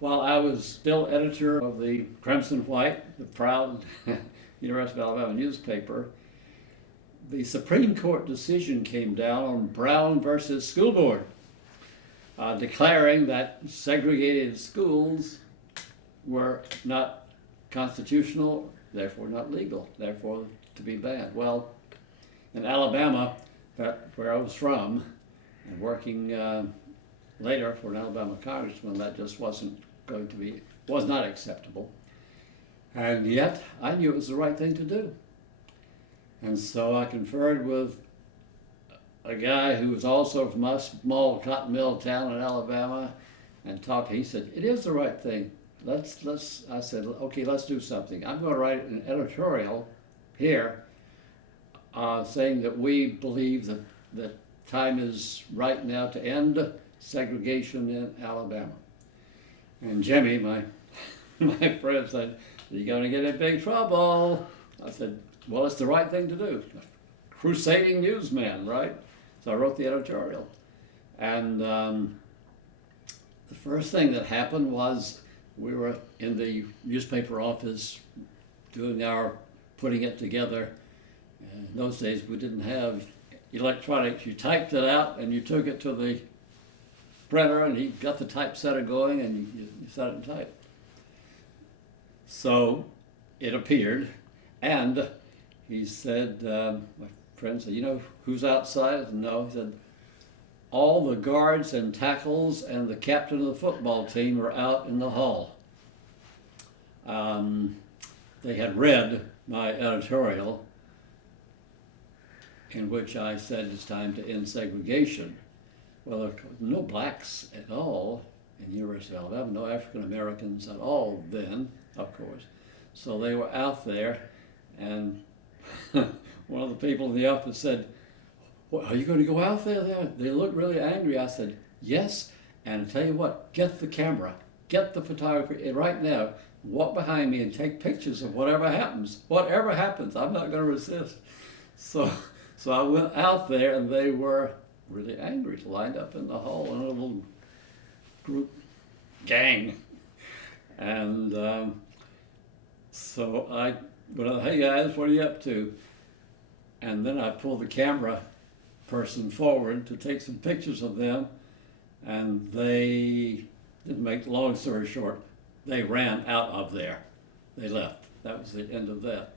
While I was still editor of the Crimson White, the proud University of Alabama newspaper, the Supreme Court decision came down on Brown versus School Board, declaring that segregated schools were not constitutional, therefore not legal, therefore to be banned. Well, in Alabama, where I was from, and working later for an Alabama congressman, that just was not acceptable. And yet, I knew it was the right thing to do. And so I conferred with a guy who was also from a small cotton mill town in Alabama and talked. He said, "It is the right thing. I said, "Okay, let's do something. I'm going to write an editorial here saying that we believe that time is right now to end segregation in Alabama." And Jimmy, my friend, said, "You're going to get in big trouble." I said, "Well, it's the right thing to do. Crusading newsman, right?" So I wrote the editorial. And the first thing that happened was we were in the newspaper office putting it together. In those days, we didn't have electronics. You typed it out and you took it to the printer and he got the typesetter going and you set it and type. So it appeared, and he said, my friend said, "You know who's outside?" I said, "No." He said, "All the guards and tackles and the captain of the football team are out in the hall." They had read my editorial in which I said it's time to end segregation. Well, there were no blacks at all in the University of Alabama, no African Americans at all then, of course. So they were out there, and one of the people in the office said, "What, are you going to go out there? They look really angry." I said, "Yes, and I tell you what, get the camera, get the photographer right now, walk behind me and take pictures of whatever happens. Whatever happens, I'm not going to resist." So I went out there, and they were really angry, lined up in the hall in a little group gang. And so I went, "Hey guys, what are you up to?" And then I pulled the camera person forward to take some pictures of them, and they, didn't make the long story short, they ran out of there. They left. That was the end of that.